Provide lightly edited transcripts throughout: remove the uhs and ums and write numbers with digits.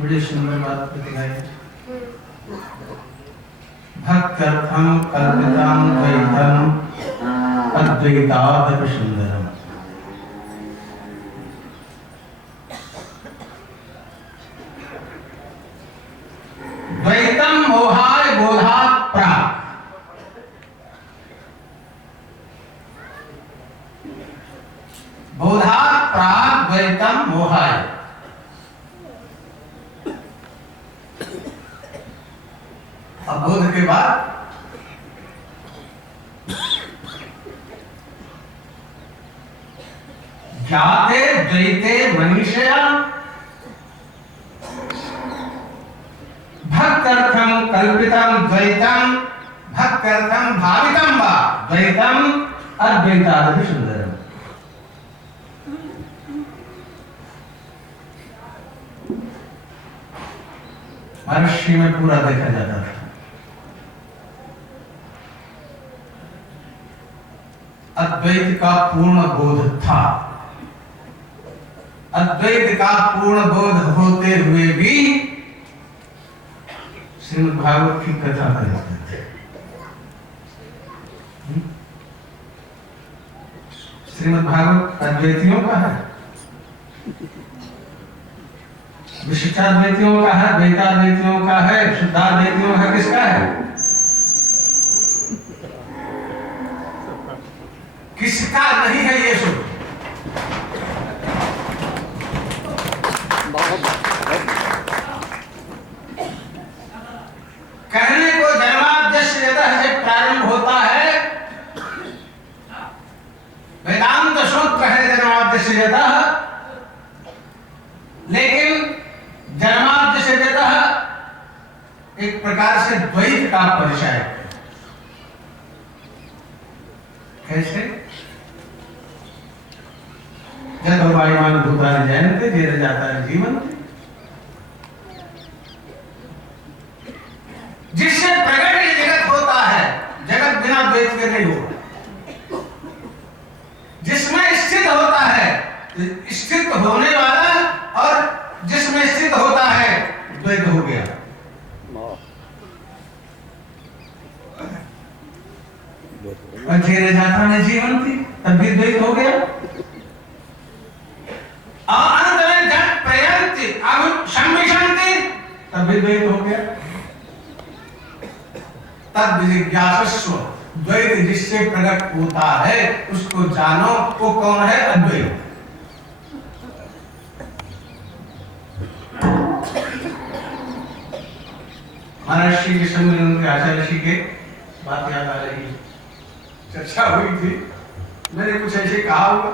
बड़ी सुंदर बात बताई। भक्त्यर्थम कल्पितम द्वैतम अद्वैतादपि सुंदरम। द्वैतम मोहाय बोधात् प्राक्। बोधात् प्राक् द्वैतम मोहाय। अब बोध के बाद ज्ञाते द्वैते मनीषया भक्त्यर्थम कल्पितम द्वैतम भक्त्यर्थम भावितम वा द्वैतम अद्वैतादपि सुंदरम। महर्षि में पूरा देखा जाता था। अद्वैत का पूर्ण बोध था। अद्वैत का पूर्ण बोध होते हुए भी श्रीमद् भागवत की कथा करते थे। श्रीमद् भागवत अद्वैतियों का है, विशिष्टाद्वैतियों का है, द्वैताद्वैतियों का है, शुद्धाद्वैतियों का किसका है? किसका नहीं है ये सुन। कहने को जन्माद्यस्य यतः से प्रारंभ होता है, वेदांत सूत्र है जन्माद्यस्य यतः, लेकिन जन्माद्यस्य यतः एक प्रकार से द्वैत का परिचय है। कैसे? जब वायुमान भूतानि जयन्ते जेर जाता है जीवन, जिससे प्रकट ये जगत होता है, जगत बिना द्वैत के नहीं होगा। जिसमें स्थित होता है, स्थित होने वाला, और जिसमें स्थित होता है द्वैत हो गया। और जेर जाता है जीवन थी, तब भी द्वैत हो गया। और अंत में जब प्रयंति अब संविशंति, तब भी द्वैत हो गया। तब जिज्ञासस्व, द्वैत जिससे प्रकट होता है उसको जानो, वो कौन है? अद्वैत। महर्षि के समय उनके आचार्य जी के बात याद आ रही, चर्चा हुई थी, मैंने कुछ ऐसे कहा होगा,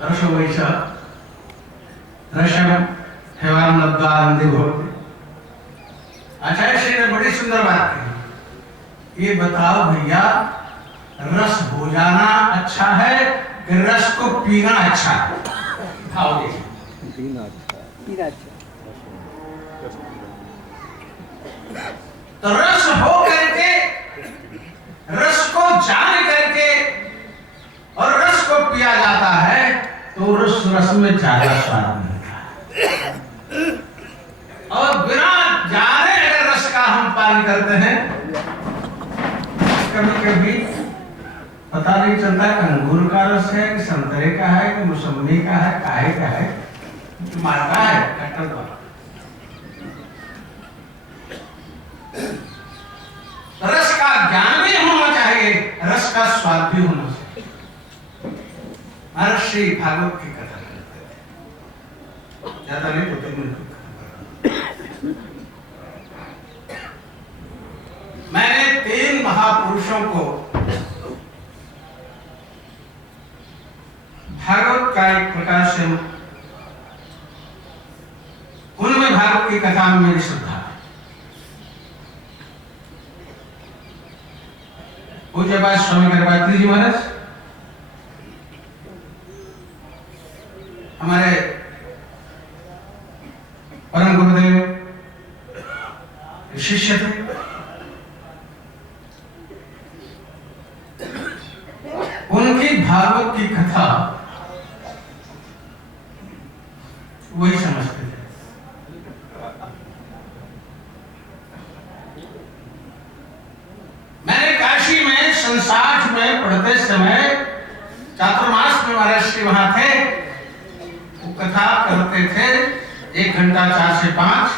रसो वैसा रसम हेवाम लब्धानंदे भवति। आचार्य श्री ने बड़ी सुंदर बात कही। ये बताओ भैया, रस हो जाना अच्छा है कि रस को पीना अच्छा है? बताओ जी। पीना अच्छा। तो रस हो करके, रस को जान करके और रस को पिया जाता है, तो रस में ज्यादा स्वाद मिलता है। और बिना जाने अगर रस का हम पान करते हैं, कभी कभी पता नहीं चलता अंगूर का रस है कि संतरे का है कि मौसमी का है, काहे का है, मालदा है, कटहल का। रस का ज्ञान भी होना चाहिए, रस का स्वाद भी होना चाहिए। महर्षि भागवत की कथा करते थे, ज्यादा नहीं तो 3 मिनट। मैंने 3 महापुरुषों को भागवत का एक प्रकार से, उनमें भागवत की कथा में मेरी श्रद्धा है। पूज्यपाद स्वामी गर्भात्री जी महाराज, हमारे परम गुरुदेव शिष्य थे। उनकी भागवत की कथा वही समझ समझते थे। मैंने काशी में संसार में पढ़ते समय चातुर्मास में महर्षि वहां थे, वो कथा करते थे 1 घंटा 4 से 5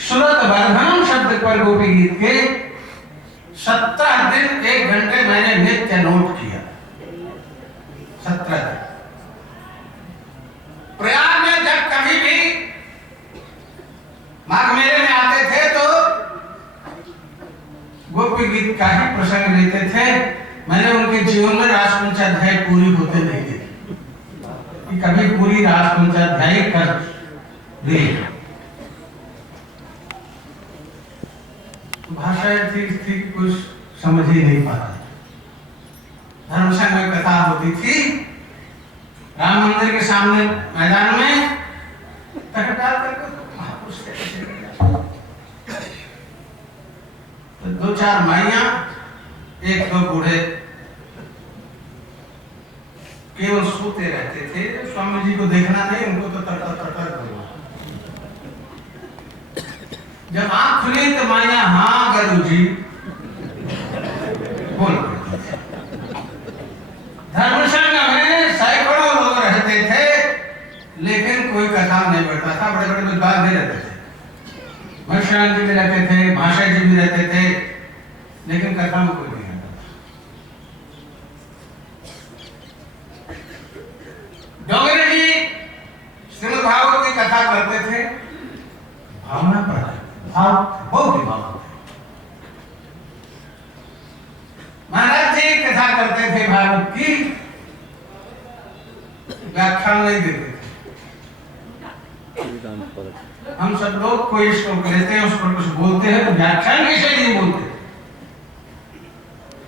श्रुत वर्धनम शब्द पर गोपी गीत के 17 दिन 1 घंटे मैंने नित्य नोट किया। 17 दिन प्रयाग में जब कभी भी माघ मेले में आते थे तो गोपी गीत का ही प्रसंग लेते थे। मैंने उनके जीवन में रासपंचाध्याय पूरी होते नहीं देखी कि कभी पूरी रासपंचाध्याय कर ली। भाषा थी कुछ समझ ही नहीं पाते। धर्मसंघ में कथा होती थी राम मंदिर के सामने मैदान में, तख्त डाल करके महापुरुष तो 2-4 माइयां 1-2 बूढ़े केवल सोते रहते थे। स्वामी जी को देखना नहीं, उनको तो तर जब आंख खुली तो माइया हाँ गुरु जी बोल। धर्मसंघ में सैकड़ों लोग रहते थे लेकिन कोई कथा नहीं बढ़ता था। बड़े बड़े विद्वान भी रहते थे, मशान जी भी रहते थे, भाषा जी भी रहते थे, लेकिन कथा में कोई नहीं रहता। डोंगरे जी श्रीमद् भागवत की कथा करते थे, भावना पर बहुत ही भाव थे। महाराज जी कथा करते थे भागवत की, व्याख्यान नहीं देते थे। हम सब लोग कोई श्लोक लेते हैं, उस पर कुछ बोलते हैं तो व्याख्यान की शैली में बोलते हैं।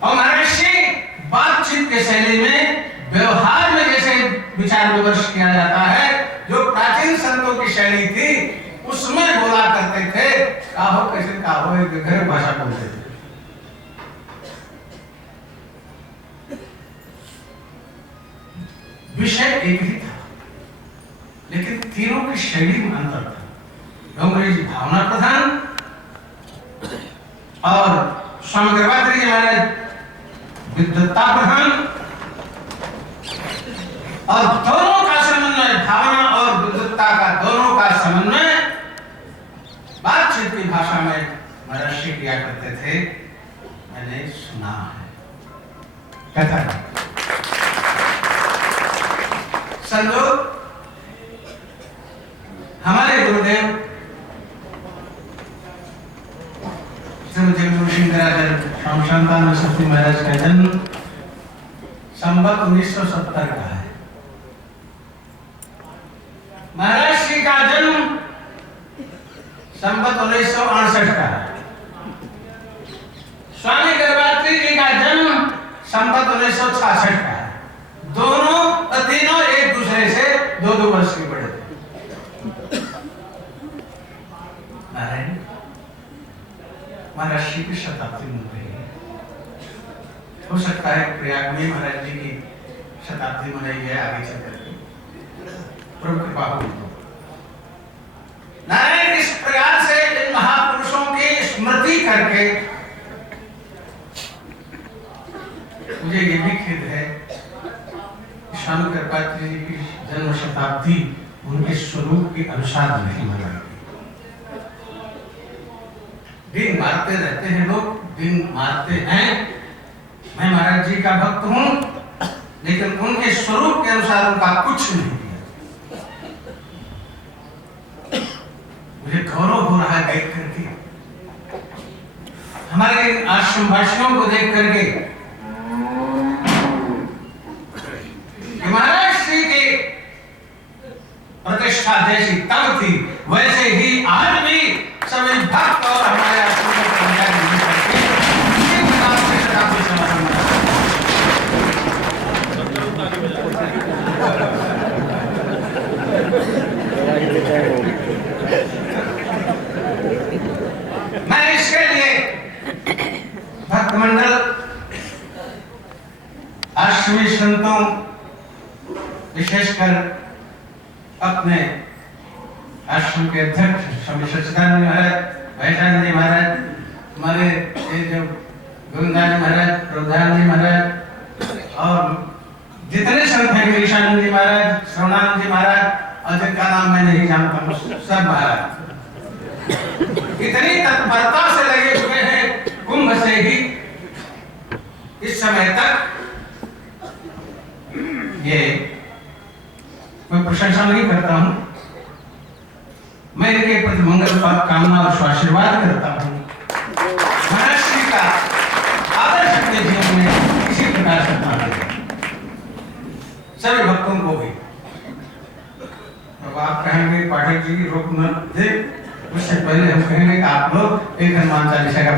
और महर्षि बातचीत के शैली में, व्यवहार में जैसे विचार विमर्श किया जाता है, जो प्राचीन संतों की शैली थी उसमें बोला करते थे। काहो कैसे काहो एक घर भाषा बोलते थे। विषय एक ही था लेकिन तीनों की शैली में अंतर था। डोंगरे जी भावना प्रधान और स्वामी गर्भात्री जी महाराज विद्वत्ता प्रधान, और दोनों का समन्वय, भावना और विद्वत्ता का दोनों का समन्वय बातचीत की भाषा में महर्षि किया करते थे। मैंने सुना है कथा। संयोग हमारे गुरुदेव स्वामी शांतानंद सरस्वती महाराज का जन्म संवत 1970 का है। महाराज जी का जन्म संवत 1968 का है। स्वामी गर्भात्री जी का जन्म संवत 1966 का है। तीनों एक दूसरे से 2-2 वर्ष के बड़े थे। नारायण महर्षि की शताब्दी मिल रही है। हो सकता है प्रयाग में महाराज जी की शताब्दी मनाई है आगे चल करके, प्रभु कृपा हो। नारायण इस प्रकार से इन महापुरुषों की स्मृति करके मुझे ये भी खेद है स्वामी गर्भात्री जी की जन्म शताब्दी उनके स्वरूप के अनुसार नहीं मनाई। दिन मारते रहते हैं लोग, दिन मारते हैं। मैं महाराज जी का भक्त हूं लेकिन उनके स्वरूप के अनुसार उनका कुछ नहीं किया। मुझे गौरव हो रहा है देख करके, हमारे आश्रमवासियों को देख करके। महाराज श्री के प्रतिष्ठा जैसी तब थी वैसे ही आज भी सभी भक्त और हमारे आश्रम मैं इसके लिए भक्त मंडल, आश्रमी संतों, विशेषकर अपने आश्रम के अध्यक्ष स्वामी सच्चिदानंद महाराज, वैशाली जी महाराज, हमारे ये जो गोविंदानंद महाराज, प्रबोधानंद जी महाराज और जितने संत हैं, ईशानंद जी महाराज, श्रवणानंद जी महाराज और जिनका नाम मैं नहीं जानता हूँ, सब महाराज इतनी तत्परता से लगे हुए हैं कुंभ से ही इस समय तक। ये मैं प्रशंसा नहीं करता हूँ, मैं इनके प्रति मंगल कामना और आशीर्वाद करता हूँ। महर्षि का आदर्श अपने जीवन में इसी प्रकार से पालन सभी भक्तों को भी। अब आप कहेंगे पाठक जी रोक न दे, उससे पहले हम कहेंगे कि आप लोग एक हनुमान चालीसा का